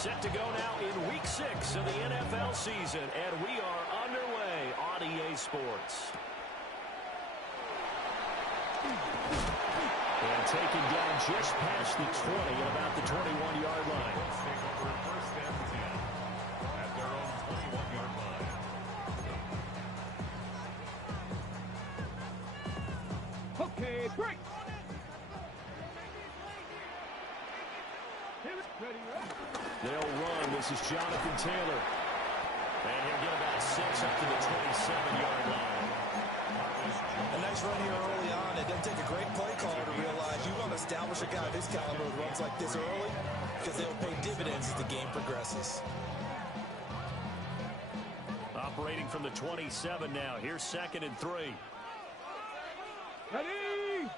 Set to go now in Week 6 of the NFL season, and we are underway on EA Sports. And taken down just past the 20 at about the 21-yard line. Take over first and 10 at their own 21-yard line. Okay, break. They'll run. This is Jonathan Taylor. And he'll get about 6 up to the 27-yard line. A nice run here early on. It doesn't take a great play caller to realize you want to establish a guy of his caliber who runs like this early because they'll pay dividends as the game progresses. Operating from the 27 now. Here's 2nd and 3. Ready?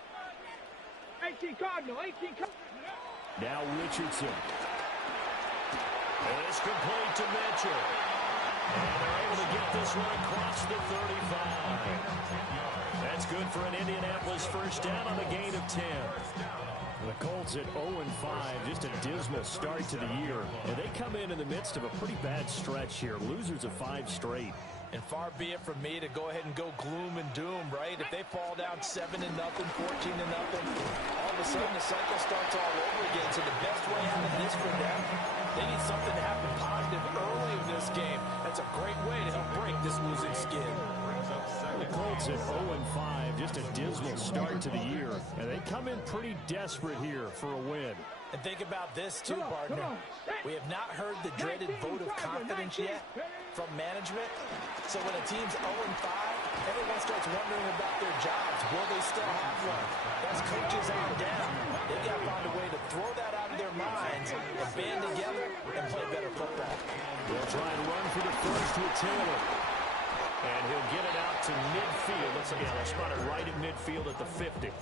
18 Cardinal, 18 Cardinal. Now Richardson. And it's complete to Mitchell. And they're able to get this one across the 35. That's good for an Indianapolis first down on a gain of 10. The Colts at 0-5, just a dismal start to the year. And they come in the midst of a pretty bad stretch here. Losers of 5 straight. And far be it from me to go ahead and go gloom and doom, right? If they fall down 7-0, 14-0, all of a sudden the cycle starts all over again. So the best way out of this for them, they need something to happen positive early in this game. That's a great way to help break this losing skid. The Colts at 0-5, just a dismal start to the year. And they come in pretty desperate here for a win. And think about this too, partner. We have not heard the dreaded vote of confidence yet from management. So when a team's 0-5, everyone starts wondering about their jobs. Will they still have one? That's coaches on down. They've got to find a way to throw that out of their minds and band together and play better football. They'll try and run for the first with Taylor. And he'll get it out to midfield. Looks like they'll spot it right in midfield at the 50.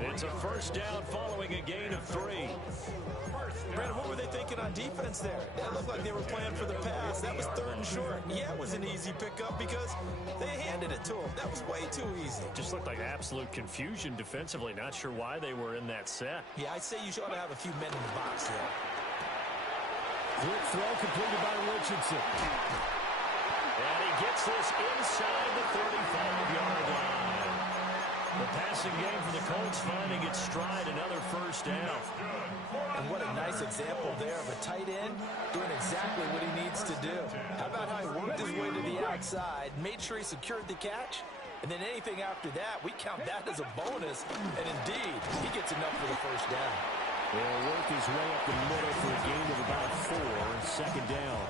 It's a first down following a gain of 3. Brandon, what were they thinking on defense there? That looked like they were playing for the pass. That was 3rd and short. Yeah, it was an easy pickup because they handed it to him. That was way too easy. Just looked like absolute confusion defensively. Not sure why they were in that set. Yeah, I'd say you should have a few men in the box there. Quick throw completed by Richardson. And he gets this inside the 35-yard line. The passing game for the Colts finding its stride, another first down. And what a nice example there of a tight end doing exactly what he needs to do. How about how he worked his way to the outside, made sure he secured the catch, and then anything after that, we count that as a bonus. And indeed, he gets enough for the first down. He'll work his way up the middle for a gain of about 4, 2nd down.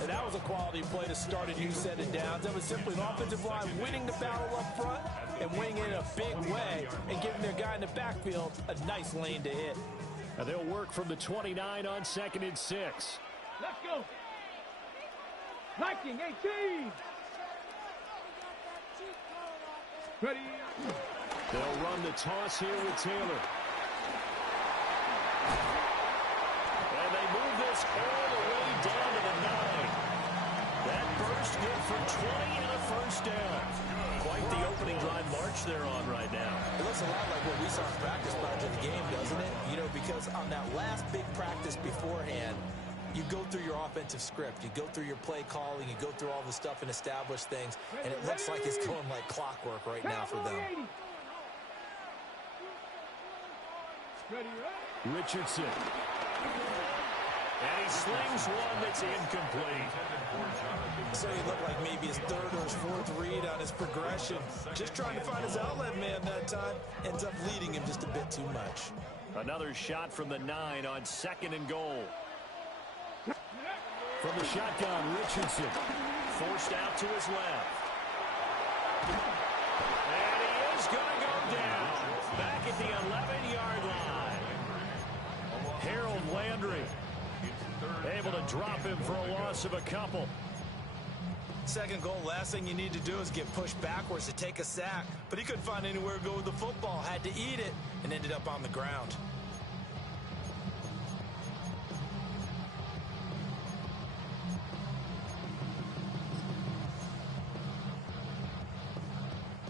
And that was a quality play to start a new set of downs. That was simply an offensive line winning the battle up front and winning in a big way and giving their guy in the backfield a nice lane to hit. Now they'll work from the 29 on 2nd and 6. Let's go. Liking 18. Ready. They'll run the toss here with Taylor. And they move this all the way down to the 9. That burst good for 20 and a first down. Quite the opening drive march they're on right now. It looks a lot like what we saw in practice prior to the game, doesn't it? You know, because on that last big practice beforehand, you go through your offensive script, you go through your play calling, you go through all the stuff and establish things, and it looks like it's going like clockwork right now for them. Richardson. And he slings one that's incomplete. So he looked like maybe his 3rd or his 4th read on his progression. Just trying to find his outlet man that time. Ends up leading him just a bit too much. Another shot from the 9 on 2nd and goal. From the shotgun, Richardson. Forced out to his left. And he is going to go down. Back at the 11-yard line. Harold Landry able to drop him for a loss of a couple. 2nd goal, last thing you need to do is get pushed backwards to take a sack. But he couldn't find anywhere to go with the football. Had to eat it and ended up on the ground.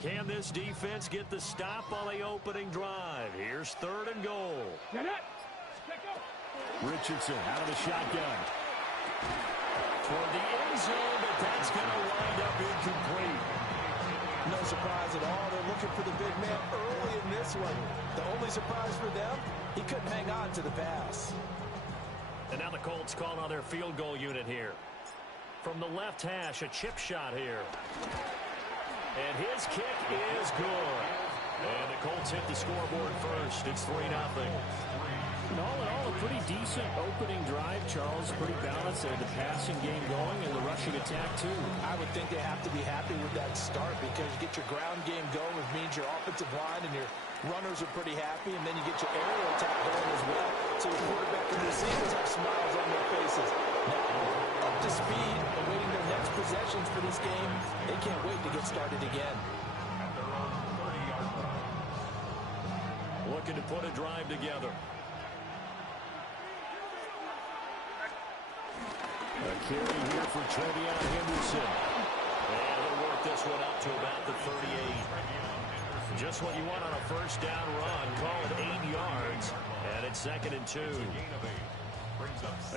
Can this defense get the stop on the opening drive? Here's 3rd and goal. Richardson out of the shotgun. Toward the end zone, but that's going to wind up incomplete. No surprise at all. They're looking for the big man early in this one. The only surprise for them, he couldn't hang on to the pass. And now the Colts call on their field goal unit here. From the left hash, a chip shot here. And his kick is good. And the Colts hit the scoreboard first. It's 3-0. And all in all, a pretty decent opening drive, Charles. Pretty balanced. They had the passing game going and the rushing attack, too. I would think they have to be happy with that start because you get your ground game going, which means your offensive line and your runners are pretty happy, and then you get your aerial attack going as well. So the quarterback and receivers have smiles on their faces. Now, up to speed, awaiting their next possessions for this game. They can't wait to get started again. At their own 30-yard line. Looking to put a drive together. A carry here for Trevion Henderson. And he'll work this one up to about the 38. Just what you want on a first down run. Call it 8 yards. And it's 2nd and 2.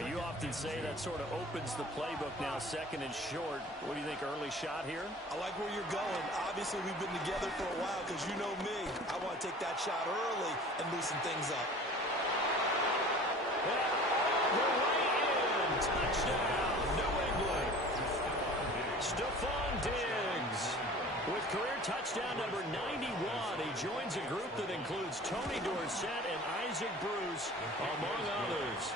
You often say that sort of opens the playbook now, 2nd and short. What do you think, early shot here? I like where you're going. Obviously, we've been together for a while because you know me. I want to take that shot early and loosen things up. Touchdown, New England. Stephon Diggs with career touchdown number 91. He joins a group that includes Tony Dorsett and Isaac Bruce, among others.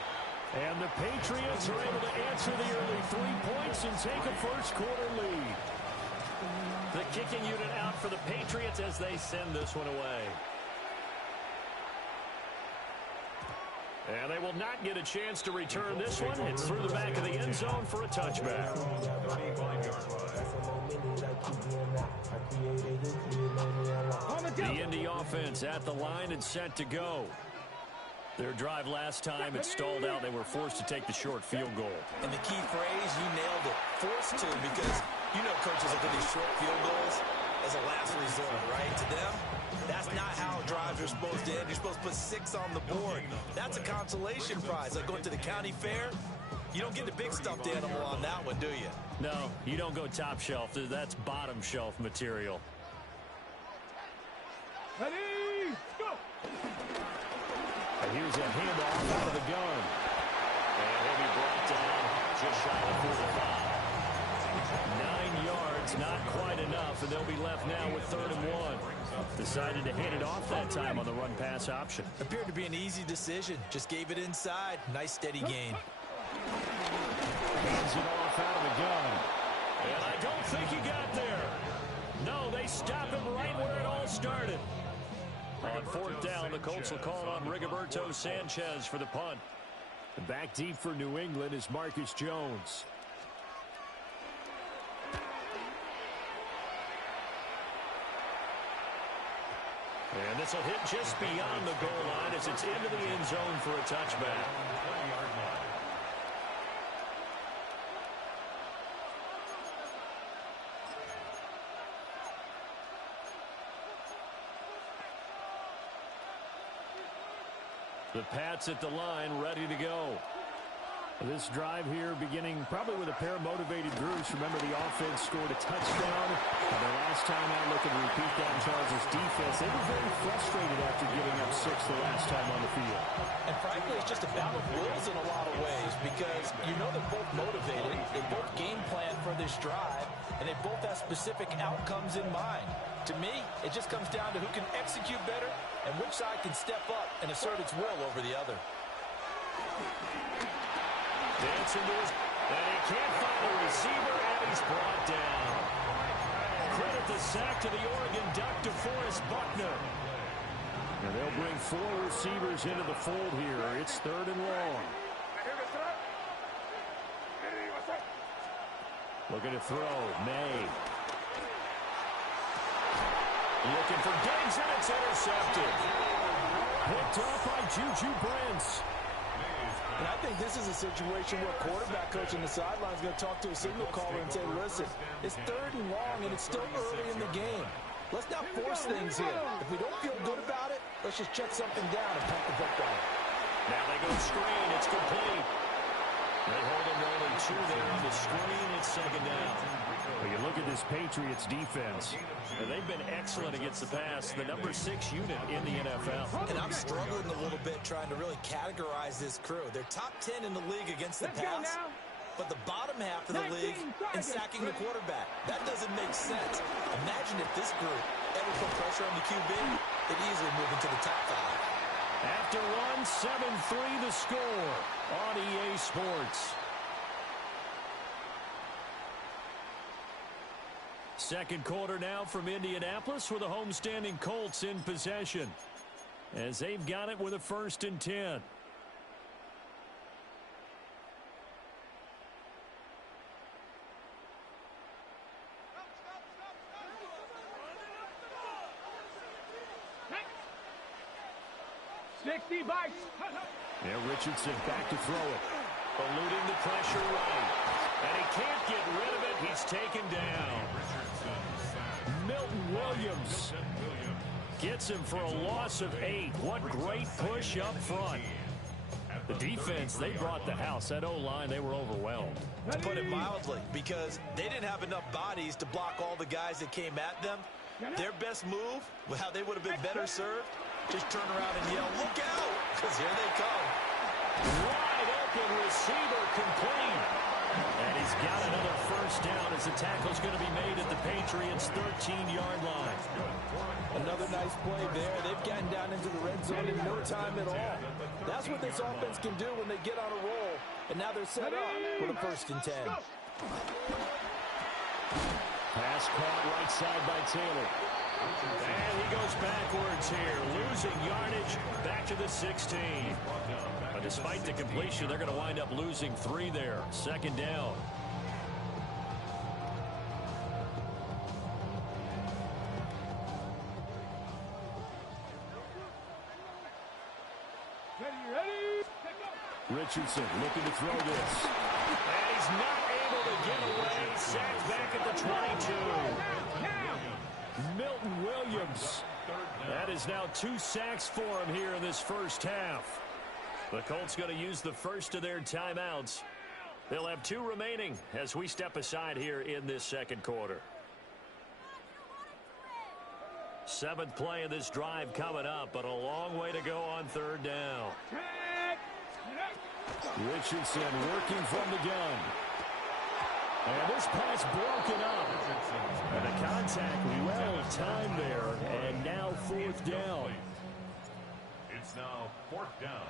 And the Patriots are able to answer the early 3 points and take a first-quarter lead. The kicking unit out for the Patriots as they send this one away. And they will not get a chance to return this one. It's through the back of the end zone for a touchback. The Indy offense at the line and set to go. Their drive last time, it stalled out. They were forced to take the short field goal. And the key phrase, you nailed it, forced to, because you know coaches look at these short field goals as a last resort, right? To them, that's not how drives are supposed to end. You're supposed to put 6 on the board. That's a consolation prize. Like going to the county fair, you don't get the big stuffed animal on that one, do you? No, you don't go top shelf. That's bottom shelf material. Ready, go! And here's a handoff out of the gun. And he'll be brought down just shy of 45. 9 yards, not quite enough, and they'll be left now with 3rd and 1. Decided to hand it off that time on the run-pass option. Appeared to be an easy decision. Just gave it inside. Nice, steady gain. Hands it off out of the gun. And I don't think he got there. No, they stop him right where it all started. On 4th down, the Colts will call on Rigoberto Sanchez for the punt. Back deep for New England is Marcus Jones. And this will hit just beyond the goal line as it's into the end zone for a touchback. The Pats at the line, ready to go. This drive here beginning probably with a pair of motivated groups. Remember, the offense scored a touchdown. And the last time out, looking to repeat that in Charles' defense. They were very frustrated after giving up 6 the last time on the field. And frankly, it's just a battle of wills in a lot of ways because you know they're both motivated. They both game plan for this drive, and they both have specific outcomes in mind. To me, it just comes down to who can execute better and which side can step up and assert its will over the other. Dancing to his, and he can't find the receiver, and he's brought down. Credit the sack to the Oregon Duck, DeForest Buckner. And they'll bring 4 receivers into the fold here. It's 3rd and long. Looking to throw, May. Looking for Diggs, and it's intercepted. Picked up by Juju Brents. And I think this is a situation where quarterback coach on the sideline is going to talk to a signal caller and say, listen, it's 3rd and long, and it's still early in the game. Let's not force things here. If we don't feel good about it, let's just check something down and pump the football. Now they go screen. It's complete 2 there on the screen. It's second down. Well, you look at this Patriots defense, and they've been excellent against the pass, the number 6 unit in the NFL. And I'm struggling a little bit trying to really categorize this crew. They're top 10 in the league against the pass, but the bottom half of the league in sacking the quarterback. That doesn't make sense. Imagine if this group ever put pressure on the QB, they'd easily move into the top 5. After one, 7-3 the score on EA Sports. Second quarter now from Indianapolis with the homestanding Colts in possession as they've got it with a 1st and 10. Yeah, Richardson back to throw it. Eluding the pressure right. And he can't get rid of it. He's taken down. Milton Williams gets him for a loss of 8. What great push up front. The defense, they brought the house. That O-line, they were overwhelmed. To put it mildly, because they didn't have enough bodies to block all the guys that came at them. Their best move, well, they would have been better served. Just turn around and yell, look out, because here they come. Wide open receiver complete. And he's got another 1st down as the tackle's going to be made at the Patriots' 13-yard line. Another nice play there. They've gotten down into the red zone in no time at all. That's what this offense can do when they get on a roll. And now they're set up with a 1st and 10. Pass caught right side by Taylor. And he goes backwards here, losing yardage back to the 16. But despite the completion, they're going to wind up losing 3 there. 2nd down. Richardson looking to throw this. And he's not able to get away. Sacked back at the 22. Milton Williams. That is now 2 sacks for him here in this 1st half. The Colts going to use the first of their timeouts. They'll have 2 remaining as we step aside here in this 2nd quarter. 7th play of this drive coming up, but a long way to go on 3rd down. Richardson working from the gun. And this pass broken up. And the contact well timed there. And now 4th down. It's now 4th down.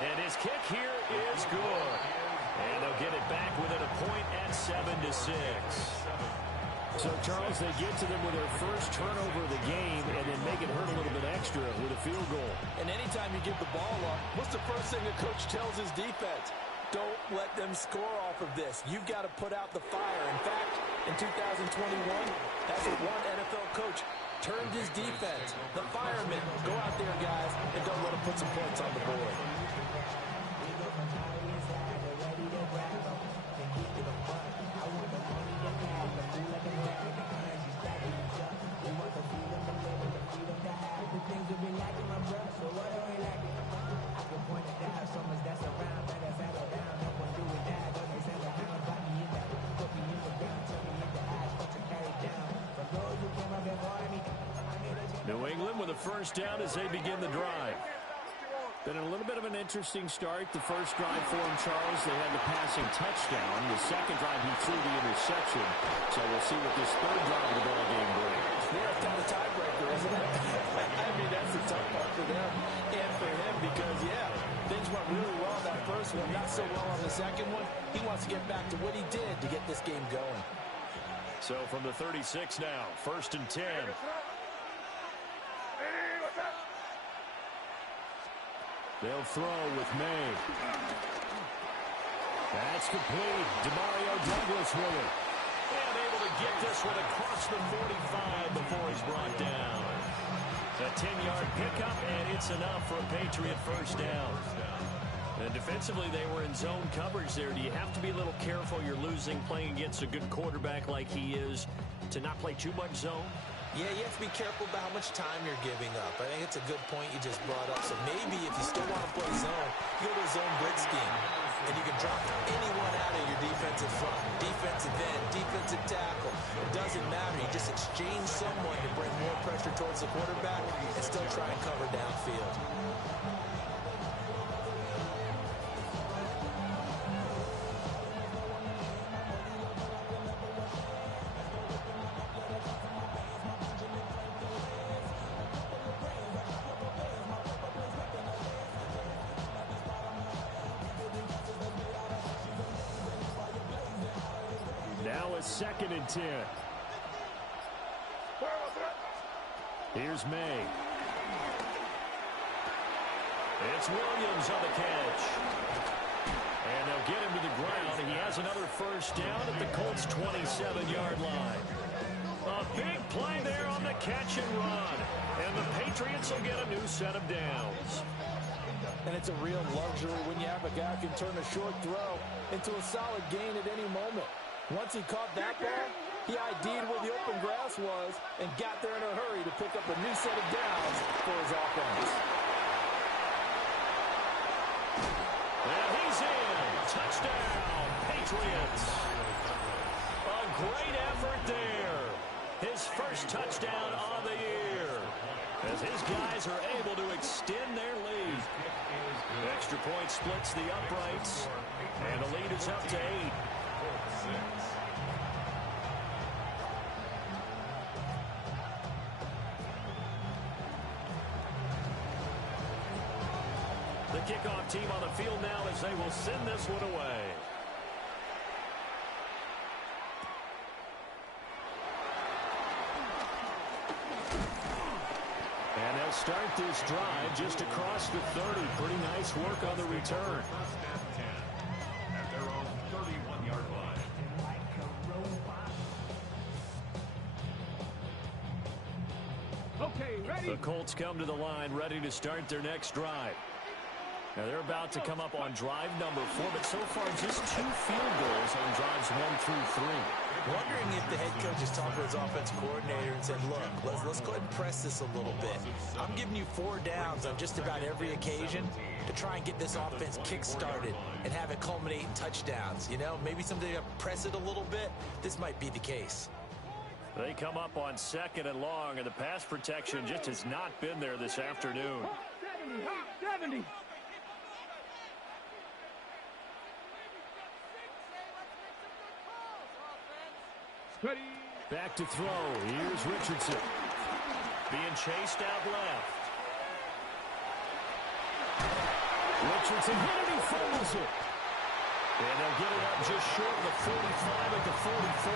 And his kick here is good. And they'll get it back within a point at 7-6. So, Charles, they get to them with their first turnover of the game and then make it hurt a little bit extra with a field goal. And anytime you give the ball up, what's the first thing a coach tells his defense? Don't let them score off of this. You've got to put out the fire. In fact, in 2021, that's what one NFL coach turned his defense. The firemen, go out there, guys, and don't let them put some points on the board. New England with a 1st down as they begin the drive. Been a little bit of an interesting start. The first drive for him, Charles, they had the passing touchdown. The second drive, he threw the interception. So we'll see what this 3rd drive of the ball game brings. Yeah, it's kind of a tiebreaker, isn't it? I mean, that's the tough part for them and for him because, yeah, things went really well on that first one, not so well on the second one. He wants to get back to what he did to get this game going. So from the 36 now, 1st and 10. They'll throw with May. That's complete. Demario Douglas with it. And able to get this one across the 45 before he's brought down. A 10-yard pickup, and it's enough for a Patriot 1st down. And defensively, they were in zone coverage there. Do you have to be a little careful? You're losing, playing against a good quarterback like he is, to not play too much zone? Yeah, you have to be careful about how much time you're giving up. I think it's a good point you just brought up. So maybe if you still want to play zone, you go to a zone blitz scheme. And you can drop anyone out of your defensive front. Defensive end, defensive tackle. It doesn't matter. You just exchange someone to bring more pressure towards the quarterback and still try and cover downfield. Now a 2nd and 10. Here's May. It's Williams on the catch. And they'll get him to the ground. He has another first down at the Colts' 27-yard line. A big play there on the catch and run. And the Patriots will get a new set of downs. And it's a real luxury when you have a guy who can turn a short throw into a solid gain at any moment. Once he caught that ball, he ID'd where the open grass was and got there in a hurry to pick up a new set of downs for his offense. And he's in. Touchdown, Patriots. A great effort there. His first touchdown on the year, as his guys are able to extend their lead. Extra point splits the uprights, and the lead is up to 8. The kickoff team on the field now as they will send this one away. And they'll start this drive just across the 30. Pretty nice work on the return. At their own 31-yard line. Okay, ready? The Colts come to the line ready to start their next drive. Now they're about to come up on drive number 4, but so far just 2 field goals on drives 1 through 3. Wondering if the head coach has talked to his offensive coordinator and said, look, let's go ahead and press this a little bit. I'm giving you 4 downs on just about every occasion to try and get this offense kick-started and have it culminate in touchdowns. You know, maybe someday to press it a little bit. This might be the case. They come up on 2nd and long, and the pass protection just has not been there this afternoon. 70. Ready. Back to throw. Here's Richardson. Being chased out left. Richardson hit it. He fumbles it. And they'll get it up just short of the 45 at the 44.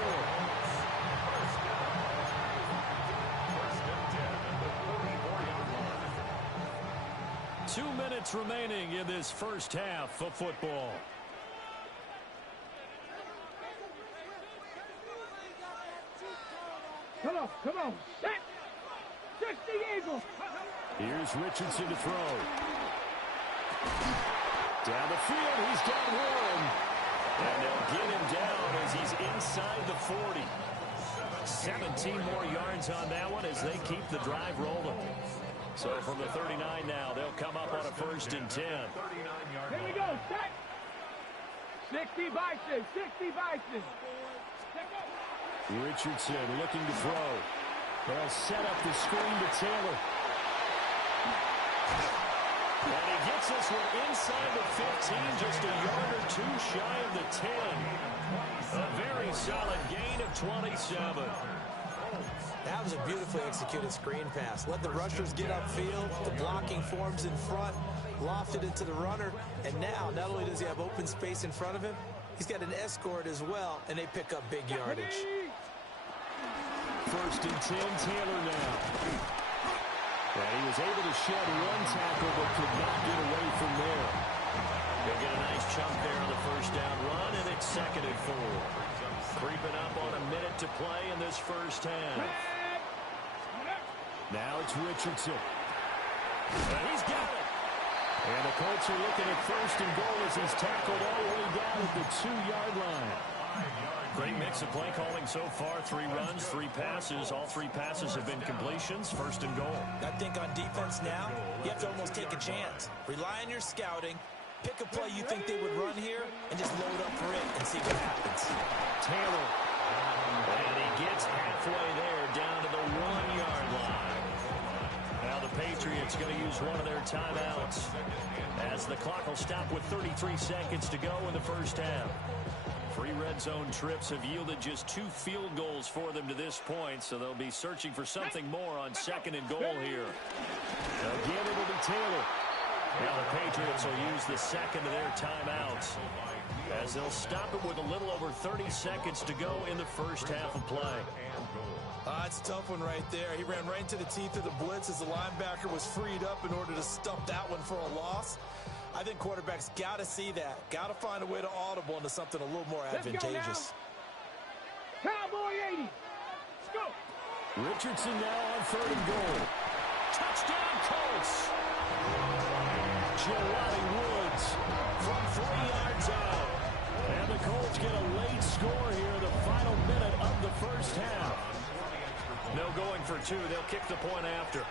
First and 10 at the 44-yard line. 2 minutes remaining in this first half of football. Come on. Set. 60 Eagles. Here's Richardson to throw. Down the field, he's got one. And they'll get him down as he's inside the 40. 17 more yards on that one as they keep the drive rolling. So from the 39 now, they'll come up on a 1st and 10. Here we go. Set. 60 Bison. 60 Bison. Richardson looking to throw. They'll set up the screen to Taylor. And he gets this one inside the 15, just a yard or 2 shy of the 10. A very solid gain of 27. That was a beautifully executed screen pass. Let the rushers get upfield. The blocking forms in front. Lofted it to the runner. And now, not only does he have open space in front of him, he's got an escort as well, and they pick up big yardage. 1st and 10, Taylor now. And he was able to shed 1 tackle, but could not get away from there. They'll get a nice chunk there on the first down run, and it's 2nd and 4. Creeping up on a minute to play in this first half. Now it's Richardson. And he's got it. And the Colts are looking at 1st and goal as he's tackled all the way down at the 2-yard line. Great mix of play calling so far. 3 runs, 3 passes. All 3 passes have been completions. First and goal. I think on defense now, you have to almost take a chance. Rely on your scouting. Pick a play you think they would run here and just load up for it and see what happens. Taylor. And he gets halfway there down to the 1-yard line. Now the Patriots going to use one of their timeouts as the clock will stop with 33 seconds to go in the first half. 3 red zone trips have yielded just 2 field goals for them to this point, so they'll be searching for something more on second and goal here. Again, it'll be Taylor. Now the Patriots will use the second of their timeouts as they'll stop it with a little over 30 seconds to go in the first half of play. It's a tough one right there. He ran right into the teeth of the blitz as the linebacker was freed up in order to stop that one for a loss. I think quarterbacks got to see that. Got to find a way to audible into something a little more advantageous. Cowboy 80. Let's go. Richardson now on 3rd and goal. Touchdown Colts. Jelani Woods from 3 yards out. And the Colts get a late score here in the final minute of the first half. No going for 2. They'll kick the point after.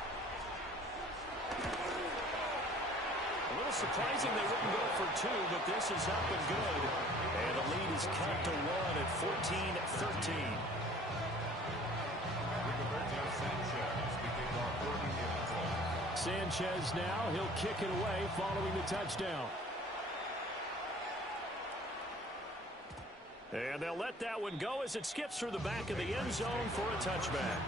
A little surprising they wouldn't go for 2, but this is up and good. And the lead is cut to 1 at 14-13. Sanchez now, he'll kick it away following the touchdown. And they'll let that one go as it skips through the back of the end zone for a touchback.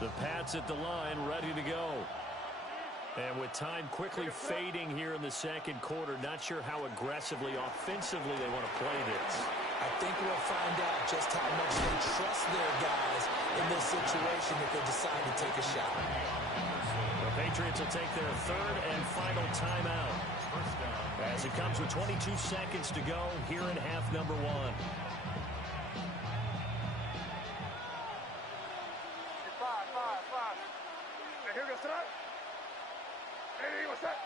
The Pats at the line, ready to go. And with time quickly fading here in the second quarter, not sure how aggressively, offensively they want to play this. I think we'll find out just how much they trust their guys in this situation if they decide to take a shot. The Patriots will take their 3rd and final timeout as it comes with 22 seconds to go here in half number 1. Here goes that. Hey, what's that?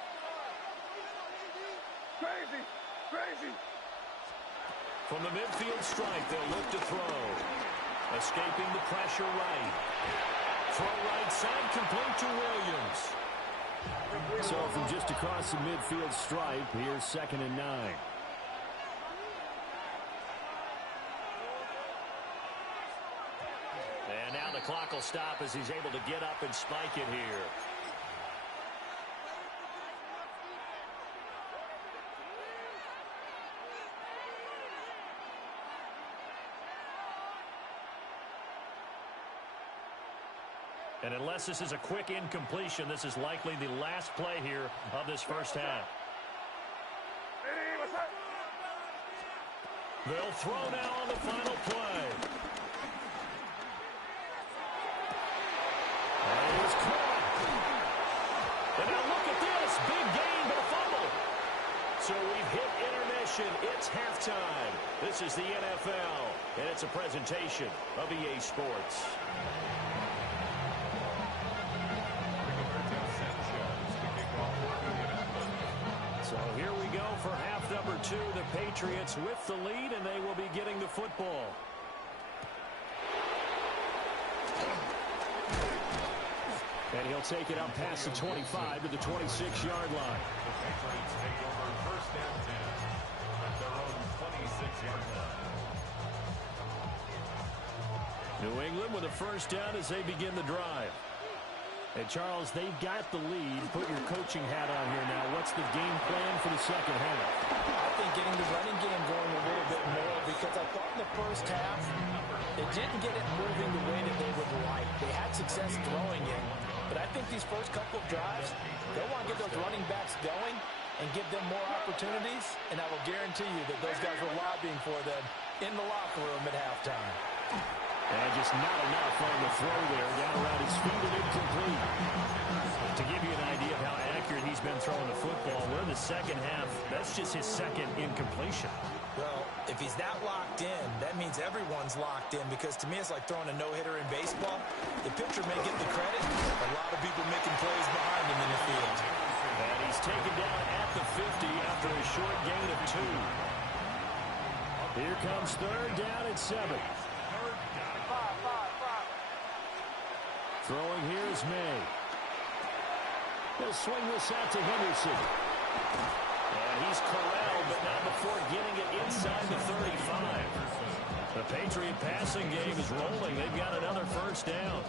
Crazy, crazy. From the midfield stripe, they'll look to throw. Escaping the pressure right. Throw right side, complete to Williams. So from just across the midfield stripe, here's 2nd and 9. And now the clock will stop as he's able to get up and spike it here. And unless this is a quick incompletion, this is likely the last play here of this first half. Hey, what's that? They'll throw now on the final play. And it was caught. And now look at this. Big gain, but a fumble. So we've hit intermission. It's halftime. This is the NFL, and it's a presentation of EA Sports. So here we go for half number 2. The Patriots with the lead, and they will be getting the football. And he'll take it up past the 25 to the 26-yard line. The Patriots take over 1st and 10 at their own 26-yard line. New England with a first down as they begin the drive. And, Charles, they've got the lead. Put your coaching hat on here now. What's the game plan for the second half? I think getting the running game going a little bit more because I thought in the first half they didn't get it moving the way that they would like. They had success throwing it, but I think these first couple of drives, they'll want to get those running backs going and give them more opportunities, and I will guarantee you that those guys were lobbying for them in the locker room at halftime. And just not enough on the throw there. Down around his feet and incomplete. To give you an idea of how accurate he's been throwing the football, we're in the second half. That's just his 2nd incompletion. Well, if he's that locked in, that means everyone's locked in, because to me it's like throwing a no-hitter in baseball. The pitcher may get the credit, a lot of people making plays behind him in the field. And he's taken down at the 50 after a short gain of 2. Here comes third down at 7. Throwing here is May. He'll swing this out to Henderson. And he's corralled, but not before getting it inside the 35. The Patriot passing game is rolling. They've got another first down.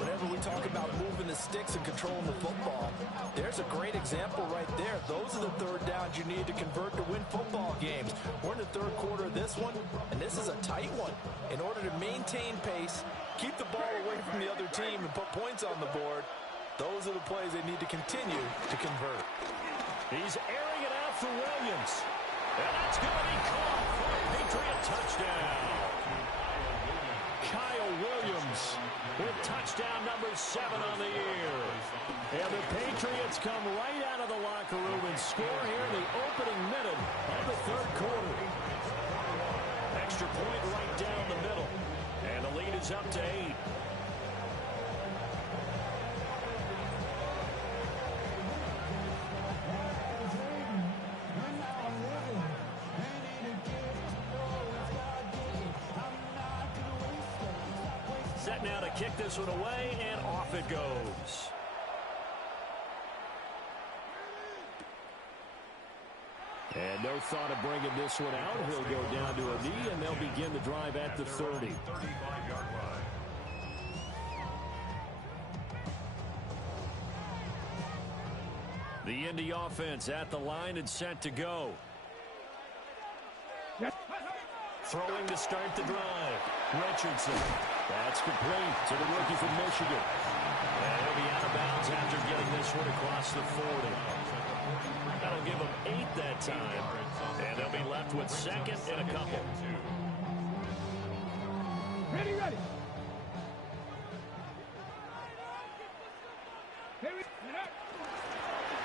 Whenever we talk about moving the sticks and controlling the football, there's a great example right there. Those are the third downs you need to convert to win football games. We're in the third quarter of this one, and this is a tight one. In order to maintain pace, keep the ball away from the other team, and put points on the board, those are the plays they need to continue to convert. He's airing it out for Williams. And that's going to be caught for a Patriot touchdown. Kyle Williams with touchdown number 7 on the year. And the Patriots come right out of the locker room and score here in the opening minute of the third quarter. Extra point right down the middle. And the lead is up to 8. Set now to kick this one away, and off it goes. And no thought of bringing this one out. He'll go down to a knee, and they'll begin the drive at the 30. 35-yard line. The Indy offense at the line and set to go. Throwing to start the drive. Richardson. That's complete to the rookie from Michigan. And he'll be out of bounds after getting this one across the 40. That'll give them 8 that time. And they'll be left with second and a couple. Ready, ready.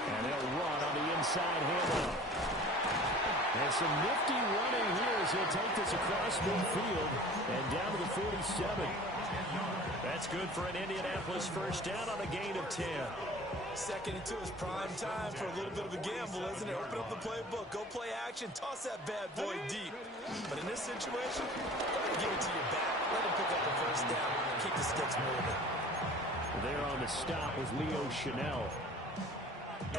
And they'll run on the inside handoff. And some nifty running here as he'll take this across midfield and down to the 47. That's good for an Indianapolis first down on a gain of 10. Second and 2 is prime time for a little bit of a gamble, isn't it? Open up the playbook, go play action, toss that bad boy deep. But in this situation, give it to your back. Let him pick up the first down. Keep the sticks moving. There on the stop was Leo Chanel.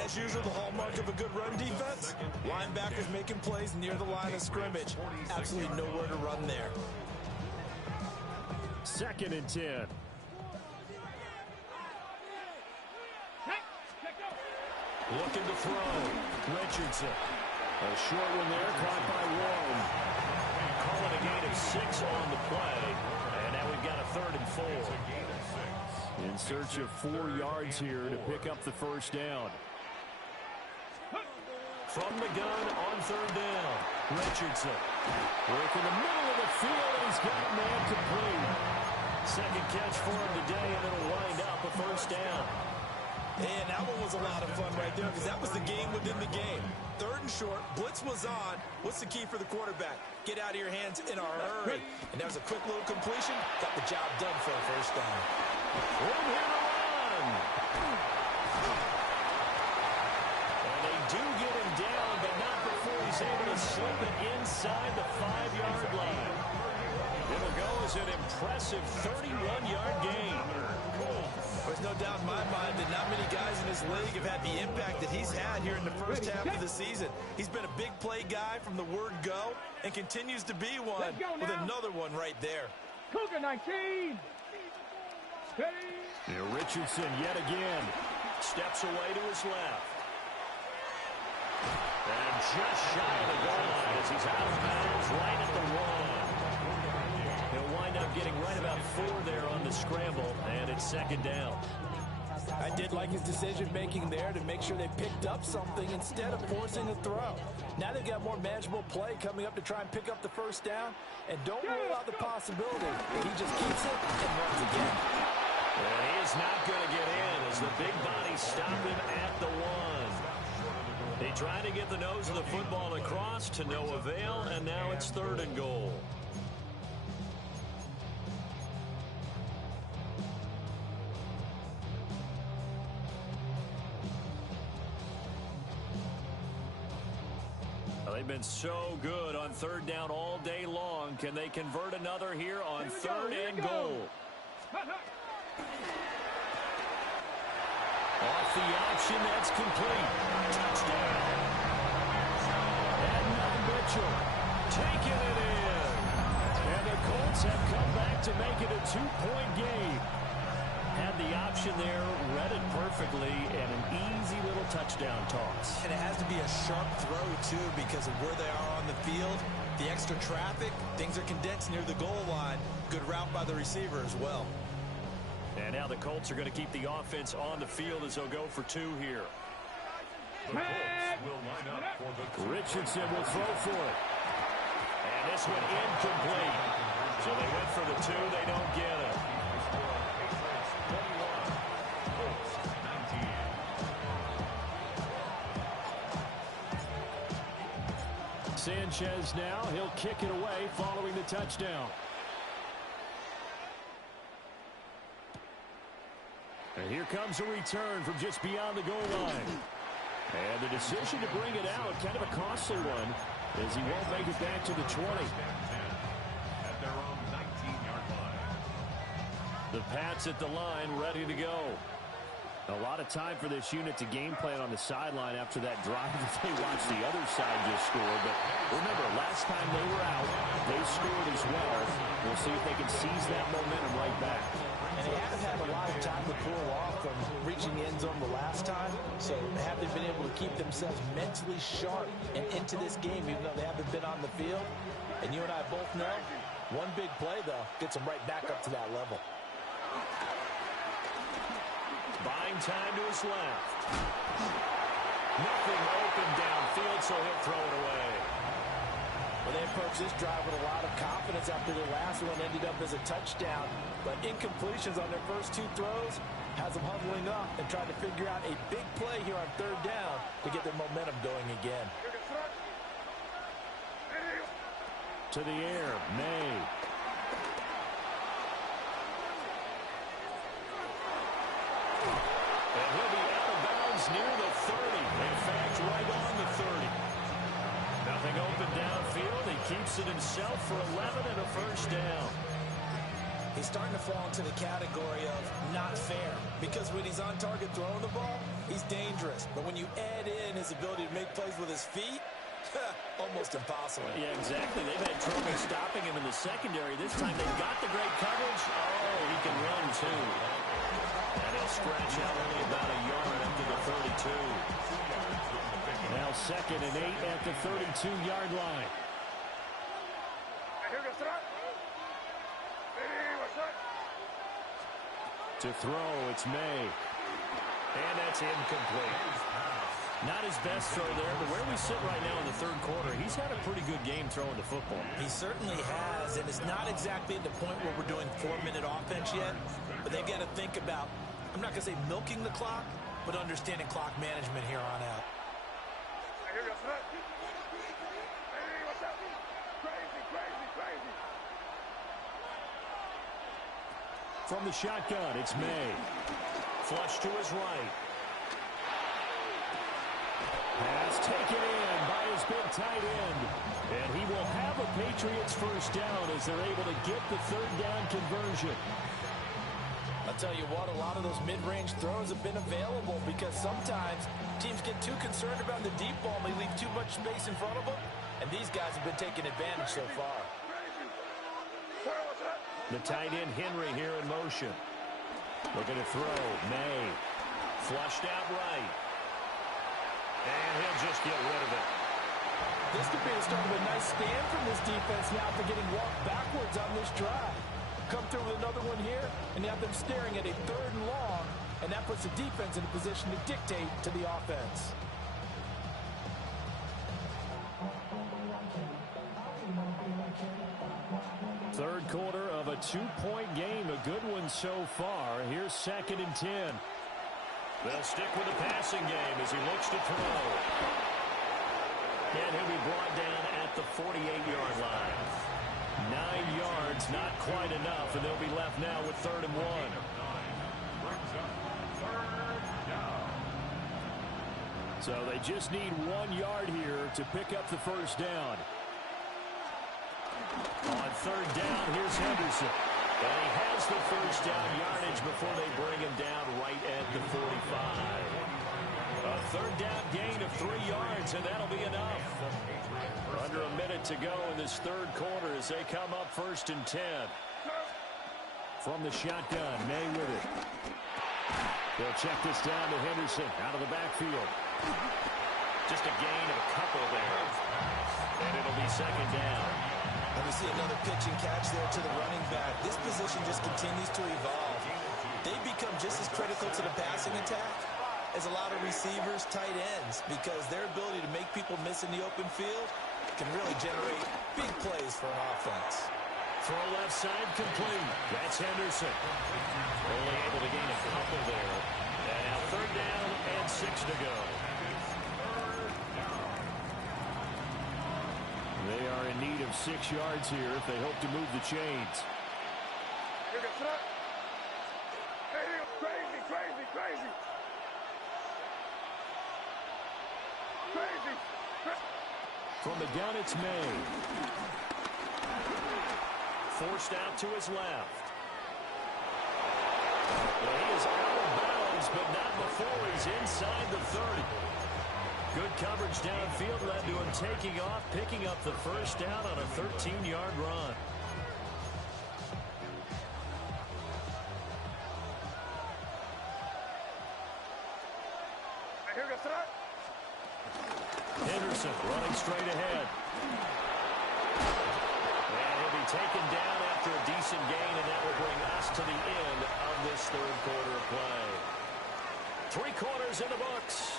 As usual, the hallmark of a good run defense, linebackers making plays near the line of scrimmage. Absolutely nowhere to run there. Second and 10. Looking to throw. Richardson. A short one there, caught by Warren. Calling a gain of 6 on the play. And now we've got a 3rd and 4. In search of 4 yards here to pick up the first down. From the gun on 3rd down. Richardson. Work in the middle of the field, and he's got a man complete. Second catch for him today, and it'll wind up a first down. And that one was a lot of fun right there, because that was the game within the game. 3rd and short, blitz was on. What's the key for the quarterback? Get out of your hands in a hurry. And that was a quick little completion. Got the job done for a first down. Room here to run. And they do get him down, but not before he's able to slip it inside the 5-yard line. It'll go as an impressive 31-yard gain. There's no doubt in my mind that not many guys in this league have had the impact that he's had here in the first half of the season. He's been a big play guy from the word go and continues to be one with another one right there. Cougar 19. Here Richardson yet again steps away to his left. And just shy of the goal line as he's out of bounds right at the 1. He'll wind up getting right about 4 there on the scramble, and it's second down. I did like his decision-making there to make sure they picked up something instead of forcing a throw. Now they've got more manageable play coming up to try and pick up the first down, and don't rule out the possibility that he just keeps it and runs again. And he is not going to get in as the big body stopped him at the 1. He tried to get the nose of the football across. toss to no avail, and now it's 3rd and goal. They've been so good on 3rd down all day long. Can they convert another here on 3rd and goal? Off the option, that's complete. Touchdown! And Mitchell taking it in. And the Colts have come back to make it a 2-point game. Had the option there, read it perfectly, and an easy little touchdown toss. And it has to be a sharp throw, too, because of where they are on the field. The extra traffic, things are condensed near the goal line. Good route by the receiver as well. And now the Colts are going to keep the offense on the field as they'll go for 2 here. The Colts will line up for the Richardson will throw for it. And this one incomplete. So they went for the 2, they don't get it. Sanchez now, he'll kick it away following the touchdown. And here comes a return from just beyond the goal line. And the decision to bring it out, kind of a costly one, as he won't make it back to the 20. At their own 19-yard line. The Pats at the line, ready to go. A lot of time for this unit to game plan on the sideline after that drive that they watched the other side just score. But remember, last time they were out, they scored as well. We'll see if they can seize that momentum right back. And they haven't had a lot of time to cool off from reaching the end zone the last time. So have they been able to keep themselves mentally sharp and into this game, even though they haven't been on the field? And you and I both know, one big play, though, gets them right back up to that level. Buying time to his left. Nothing open downfield, so he'll throw it away. Well, they approached this drive with a lot of confidence after their last one ended up as a touchdown. But incompletions on their first 2 throws has them huddling up and trying to figure out a big play here on 3rd down to get their momentum going again. To the air, May. And he'll be out of bounds near the 30. In fact, right on the 30. Nothing open downfield. He keeps it himself for 11 and a first down. He's starting to fall into the category of not fair, because when he's on target throwing the ball, he's dangerous. But when you add in his ability to make plays with his feet, almost impossible. Yeah, exactly. They've had trouble stopping him in the secondary. This time they've got the great coverage. Oh, he can run, too. And he'll stretch out only about a yard up to the 32. Now 2nd and 8 at the 32-yard line. To throw, it's May. And that's incomplete. Not his best throw there, but where we sit right now in the 3rd quarter, he's had a pretty good game throwing the football. He certainly has, and it's not exactly at the point where we're doing 4-minute offense yet, but they've got to think about, I'm not going to say milking the clock, but understanding clock management here on out. From the shotgun, it's May. Flush to his right. Pass taken in by his big tight end. And he will have a Patriots first down as they're able to get the 3rd down conversion. I'll tell you what, a lot of those mid-range throws have been available because sometimes teams get too concerned about the deep ball and they leave too much space in front of them. And these guys have been taking advantage so far. The tight end Henry here in motion. Looking to throw. May. Flushed out right. And he'll just get rid of it. This could be the start of a nice stand from this defense now after getting walked backwards on this drive. Come through with another one here, and you have them staring at a 3rd and long, and that puts the defense in a position to dictate to the offense. Third quarter of a 2-point game. A good one so far. Here's 2nd and 10. They'll stick with the passing game as he looks to throw. And he'll be brought down at the 48-yard line. 9 yards, not quite enough, and they'll be left now with 3rd and 1. So they just need 1 yard here to pick up the first down. On 3rd down, here's Henderson. And he has the first down yardage before they bring him down right at the 45. A 3rd down gain of 3 yards, and that'll be enough. Under a minute to go in this 3rd quarter as they come up 1st and 10. From the shotgun, May with it. They'll check this down to Henderson out of the backfield. Just a gain of a couple there. And it'll be 2nd down. And we see another pitch and catch there to the running back. This position just continues to evolve. They become just as critical to the passing attack as a lot of receivers, tight ends, because their ability to make people miss in the open field can really generate big plays for an offense. Throw left side complete. That's Henderson. Only able to gain a couple there. And now 3rd down and 6 to go. They are in need of 6 yards here if they hope to move the chains. Crazy, crazy, crazy. Crazy. From the gun, it's May. Forced out to his left. Well, he is out of bounds, but not before he's inside the 30. Good coverage downfield led to him taking off, picking up the first down on a 13-yard run. Henderson running straight ahead. And he'll be taken down after a decent gain, and that will bring us to the end of this 3rd quarter of play. 3 quarters in the books.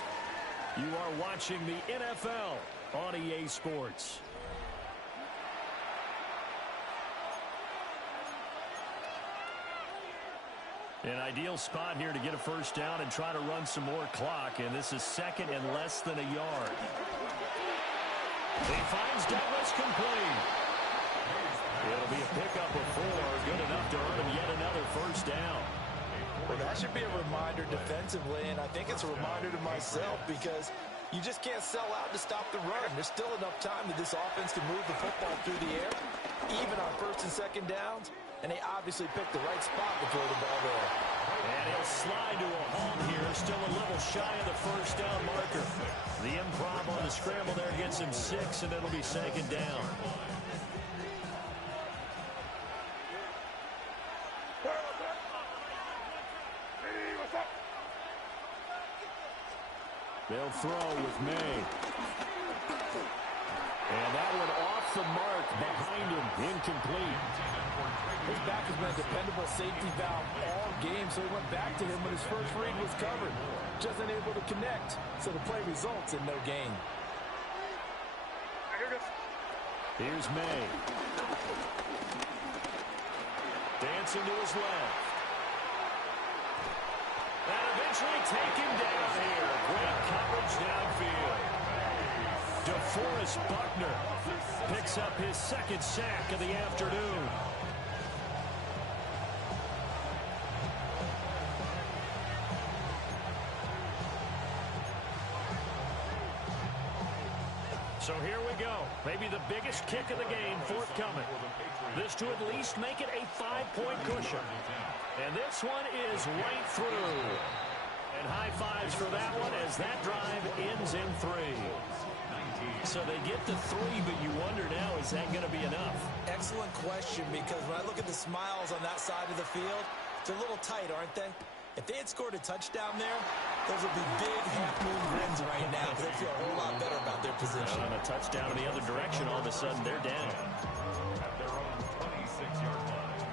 You are watching the NFL on EA Sports. An ideal spot here to get a first down and try to run some more clock, and this is 2nd and less than a yard. He finds Douglas complete. It'll be a pickup of 4, good enough to earn him yet another first down. Well, that should be a reminder defensively, and I think it's a reminder to myself because you just can't sell out to stop the run. There's still enough time that this offense can move the football through the air, even on 1st and 2nd downs, and they obviously picked the right spot to throw the ball there. And he'll slide to a halt here, still a little shy of the first down marker. The improv on the scramble there gets him 6, and it'll be 2nd down. They'll throw with May. And that one off the mark behind him, incomplete. His back has been a dependable safety valve all game, so he went back to him when his first read was covered. Just unable to connect, so the play results in no gain. Here's May. Dancing to his left. And eventually taken down here. Great coverage downfield. DeForest Buckner picks up his 2nd sack of the afternoon. So here we go. Maybe the biggest kick of the game forthcoming. This to at least make it a 5-point cushion. And this one is right through. And high fives for that one as that drive ends in 3. So they get the 3, but you wonder now, is that going to be enough? Excellent question, because when I look at the smiles on that side of the field, they're a little tight, aren't they? If they had scored a touchdown there, those would be big half-moon grins right now. They'd feel a whole lot better about their position. On a touchdown in the other direction, all of a sudden they're down. At their own 26-yard line.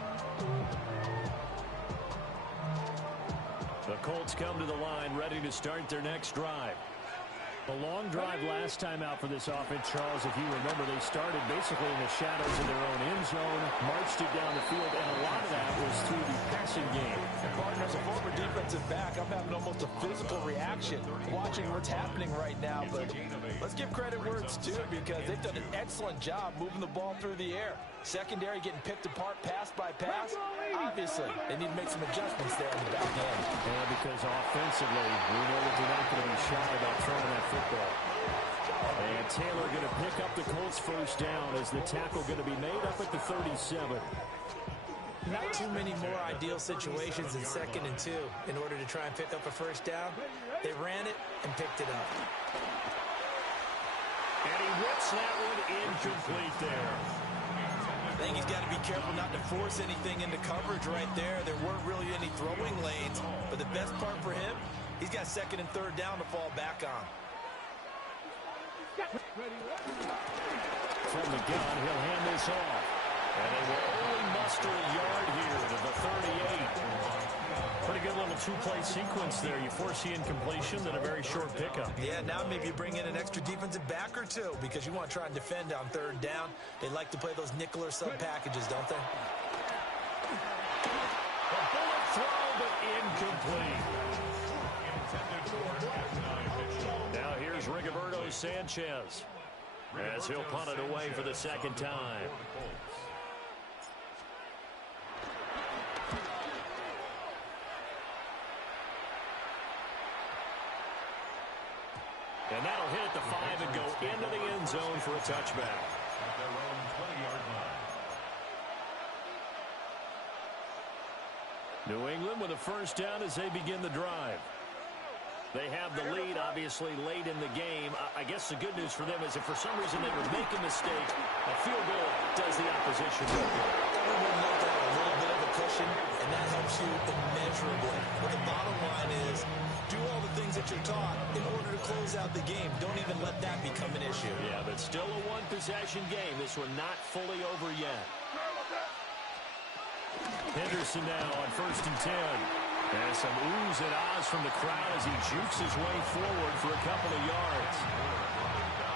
The Colts come to the line ready to start their next drive. A long drive last time out for this offense, Charles. If you remember, they started basically in the shadows of their own end zone, marched it down the field, and a lot of that was through the passing game. And partner, as a former defensive back, I'm having almost a physical reaction watching what's happening right now. But let's give credit where it's due, because they've done an excellent job moving the ball through the air. Secondary getting picked apart pass by pass. Obviously, they need to make some adjustments there in the back end. And because offensively, we know that they're not going to be shy about throwing that football. And Taylor going to pick up the Colts first down as the tackle going to be made up at the 37. Not too many more ideal situations in 2nd and 2 in order to try and pick up a first down. They ran it and picked it up. And he whips that one incomplete there. I think he's got to be careful not to force anything into coverage right there. There weren't really any throwing lanes, but the best part for him, he's got 2nd and 3rd down to fall back on. From the gun, he'll hand this off. And they will only muster a yard here to the 38. Pretty good little two-play sequence there. You force the incompletion, then a very short pickup. Yeah, now maybe you bring in an extra defensive back or two, because you want to try and defend on 3rd down. They like to play those nickel or sub packages, don't they? A bullet throw, but incomplete. Now here's Rigoberto Sanchez as he'll punt it away for the 2nd time. And that'll hit at the 5 and go into the end zone for a touchback. At their own 20-yard line. New England with a first down as they begin the drive. They have the lead, obviously, late in the game. I guess the good news for them is if for some reason they would make a mistake, a field goal does the opposition no good. Everyone knows that a little bit of a cushion, and that helps you immeasurably. But the bottom line is, do all the things that you're taught in order to close out the game. Don't even let that become an issue. Yeah, but still a one-possession game. This one not fully over yet. Henderson now on 1st and 10. And some oohs and ahs from the crowd as he jukes his way forward for a couple of yards.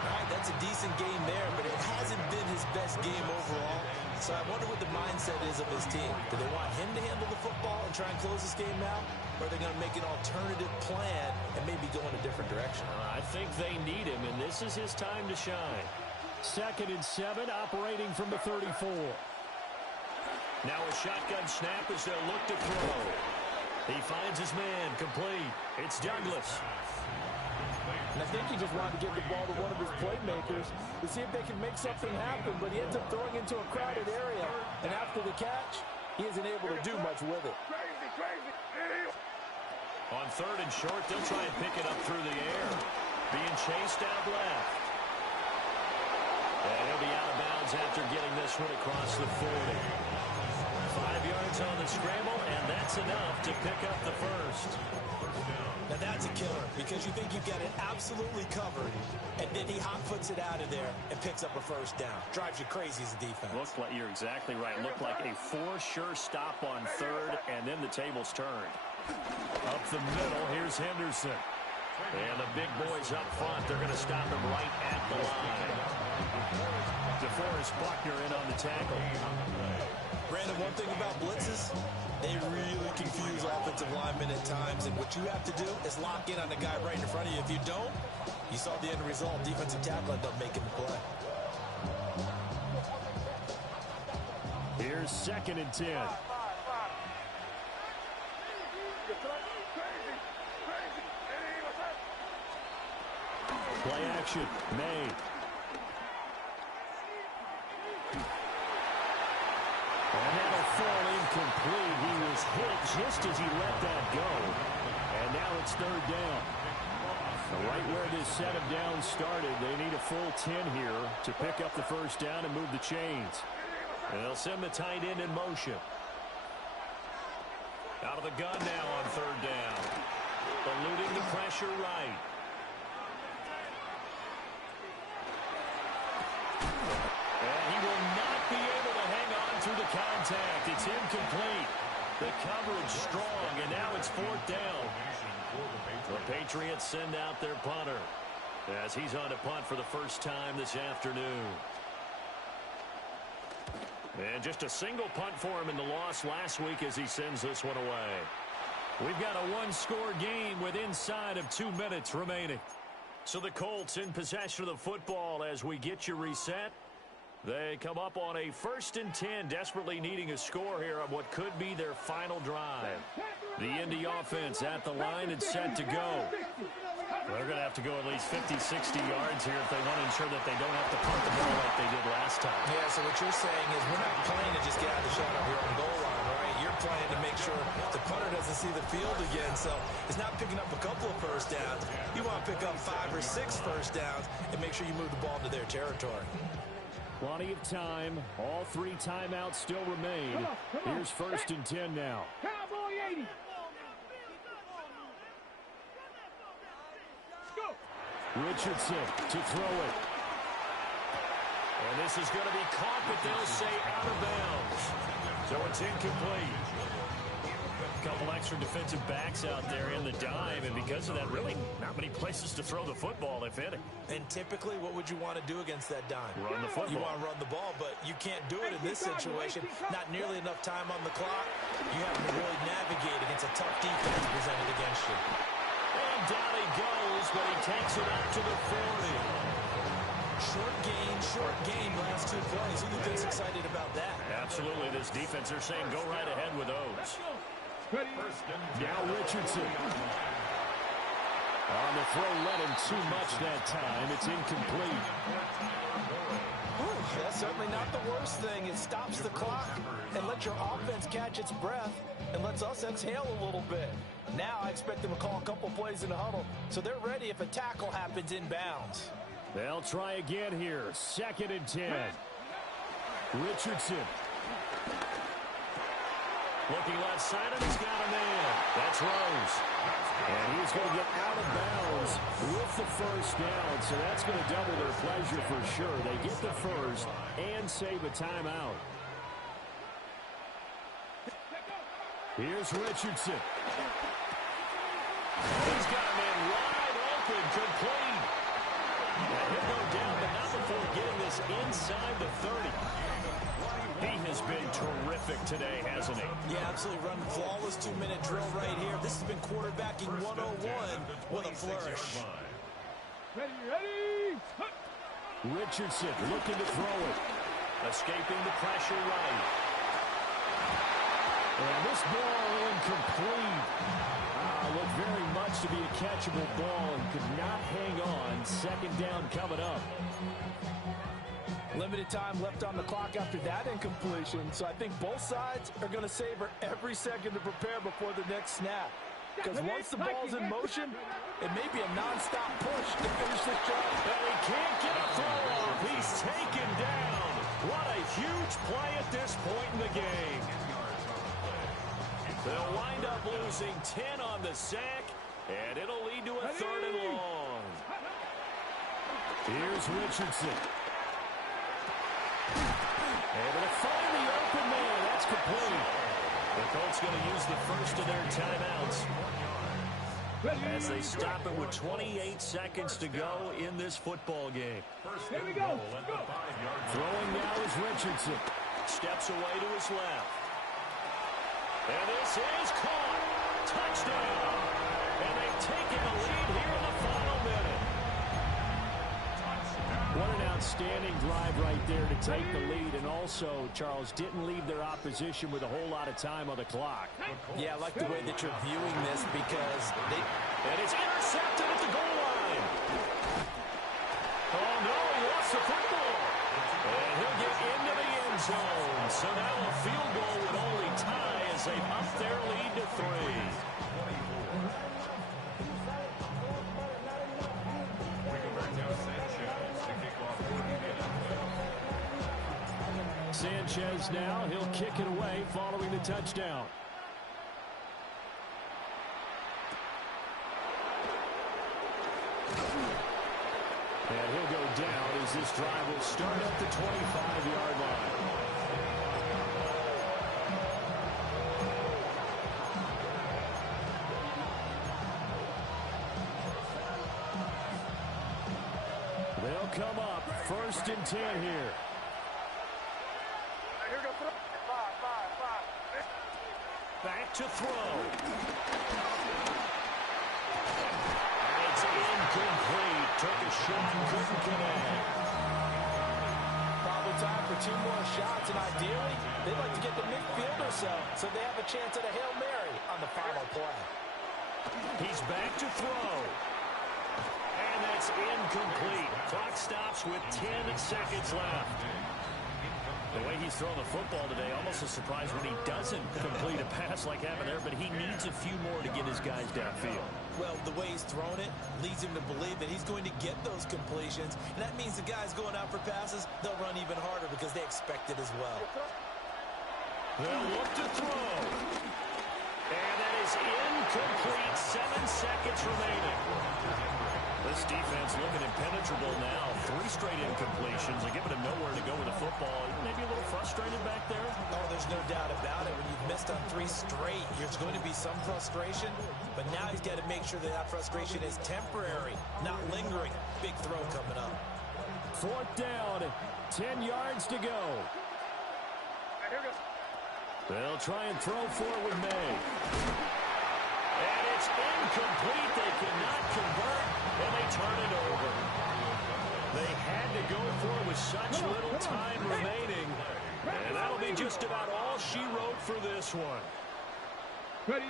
All right, that's a decent game there, but it hasn't been his best game overall. So I wonder what the mindset is of his team. Do they want him to handle the football and try and close this game out? Or are they going to make an alternative plan and maybe go in a different direction? I think they need him, and this is his time to shine. 2nd and 7, operating from the 34. Now a shotgun snap as they'll look to throw. He finds his man, complete. It's Douglas. And I think he just wanted to give the ball to one of his playmakers to see if they can make something happen, but he ends up throwing into a crowded area, and after the catch, he isn't able to do much with it. On 3rd and short, they'll try and pick it up through the air. Being chased out left. And he'll be out of bounds after getting this one across the 40. 5 yards on the scramble, and that's enough to pick up the first. Now that's a killer, because you think you've got it absolutely covered, and then he hot-foots it out of there and picks up a first down. Drives you crazy as a defense. Looks like you're exactly right. Looked like a for-sure stop on 3rd, and then the tables turned. Up the middle, here's Henderson. And the big boys up front, they're going to stop him right at the line. DeForest Buckner in on the tackle. Brandon, one thing about blitzes, they really confuse offensive linemen at times, and what you have to do is lock in on the guy right in front of you. If you don't, you saw the end result. Defensive tackle ended up making the play. Here's 2nd and 10. Play action, made. And that'll fall incomplete. He was hit just as he let that go. And now it's 3rd down. Right where this set of downs started, they need a full 10 here to pick up the first down and move the chains. And they'll send the tight end in motion. Out of the gun now on 3rd down. Eluding the pressure right. And he will not be able to hang on through the contact. It's incomplete. The coverage strong, and now it's 4th down. The Patriots send out their punter. as he's on to punt for the first time this afternoon. And just a single punt for him in the loss last week as he sends this one away. We've got a one-score game with inside of 2 minutes remaining. So the Colts in possession of the football as we get you reset. They come up on a 1st and 10, desperately needing a score here on what could be their final drive. The Indy offense at the line and set to go. They're going to have to go at least 50, 60 yards here if they want to ensure that they don't have to punt the ball like they did last time. Yeah, so what you're saying is we're not playing to just get out of the shot of your own goal line, right? You're playing to make sure the punter doesn't see the field again. So it's not picking up a couple of first downs. You want to pick up 5 or 6 first downs and make sure you move the ball into their territory. Plenty of time. All 3 timeouts still remain. Here's 1st and 10 now. Cowboy 80. Richardson to throw it. And this is going to be caught, but they'll say out of bounds. So it's incomplete. A couple extra defensive backs out there in the dime, and because of that, really not many places to throw the football, if any. And typically, what would you want to do against that dime? Run the football. You want to run the ball, but you can't do it in this situation. Not nearly enough time on the clock. You have to really navigate against a tough defense presented against you. And down he goes, but he takes it up to the 40. Short gain, last 2 plays. Who gets excited about that? Absolutely, this defense, they're saying go right ahead with those. Now Richardson. On the throw, let him too much that time. It's incomplete. That's certainly not the worst thing. It stops the clock and lets your offense catch its breath and lets us exhale a little bit. Now I expect them to call a couple plays in the huddle, so they're ready if a tackle happens inbounds. They'll try again here. 2nd and 10. Richardson. Looking left side, and he's got a man. That's Rose. And he's going to get out of bounds with the first down, so that's going to double their pleasure for sure. They get the first and save a timeout. Here's Richardson. He's got a man wide open, complete. He'll go down, but not before getting this inside the 30. He has been terrific today, hasn't he? Yeah, absolutely. Running flawless 2-minute drill right here. This has been quarterbacking 101 with a flourish. Ready. Richardson looking to throw it. Escaping the pressure right. And this ball incomplete. Looked very much to be a catchable ball and could not hang on. 2nd down coming up. Limited time left on the clock after that incompletion, so I think both sides are going to savor every second to prepare before the next snap. Because once the ball's in motion, it may be a non-stop push to finish this job. And he can't get a throw off. He's taken down. What a huge play at this point in the game. They'll wind up losing 10 on the sack, and it'll lead to a 3rd and long. Here's Richardson. Able to find the open man. That's complete. The Colts going to use the first of their timeouts as they stop it with 28 seconds to go in this football game. Here we go. Throwing now is Richardson. Steps away to his left. And this is caught. Touchdown. And they've taken the lead here in the final minute. What an outstanding drive right there to take the lead. And also, Charles, didn't leave their opposition with a whole lot of time on the clock. Yeah, I like the way that you're viewing this because they... And it's intercepted at the goal line. Oh, no, he lost the football. And he'll get into the end zone. So now a field goal would only tie as they up their lead to 3. Sanchez now, he'll kick it away following the touchdown. And he'll go down as this drive will start at the 25-yard line. First and 10 here. Back to throw. And it's incomplete. Took a shot, couldn't connect. Probably time for 2 more shots, and ideally, they'd like to get the midfield or so they have a chance at a Hail Mary on the final play. He's back to throw. And that's incomplete. Clock stops with 10 seconds left. The way he's thrown the football today, almost a surprise when he doesn't complete a pass like happened there, but he needs a few more to get his guys downfield. Well, the way he's thrown it leads him to believe that he's going to get those completions, and that means the guys going out for passes, they'll run even harder because they expect it as well. They'll look to throw. And that is incomplete. 7 seconds remaining. This defense looking impenetrable now. 3 straight incompletions. They're giving him nowhere to go with the football. Maybe a little frustrated back there? Oh, there's no doubt about it. When you've missed on 3 straight, there's going to be some frustration. But now he's got to make sure that that frustration is temporary, not lingering. Big throw coming up. 4th down. 10 yards to go. They'll try and throw for it with May. And it's incomplete. They cannot convert, and they turn it over. They had to go for it with such little time remaining. And that'll be just about all she wrote for this one. Ready.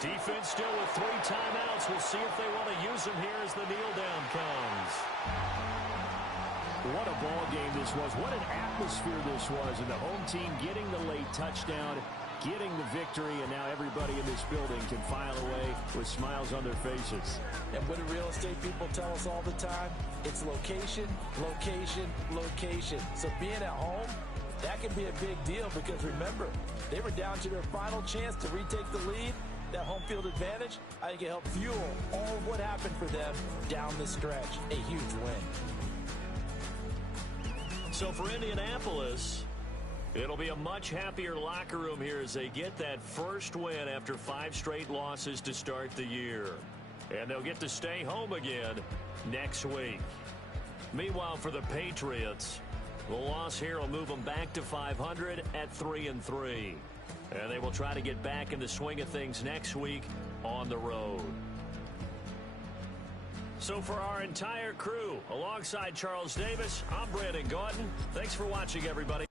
Defense still with 3 timeouts. We'll see if they want to use them here as the kneel down comes. What a ball game this was. What an atmosphere this was. And the home team getting the late touchdown, getting the victory, and now everybody in this building can file away with smiles on their faces. And what do real estate people tell us all the time? It's location, location, location. So being at home, that can be a big deal because remember, they were down to their final chance to retake the lead. That home field advantage, I think it helped fuel all of what happened for them down the stretch. A huge win. So for Indianapolis, it'll be a much happier locker room here as they get that first win after 5 straight losses to start the year. And they'll get to stay home again next week. Meanwhile, for the Patriots, the loss here will move them back to 500 at 3-3. And they will try to get back in the swing of things next week on the road. So for our entire crew, alongside Charles Davis, I'm Brandon Gaudin. Thanks for watching, everybody.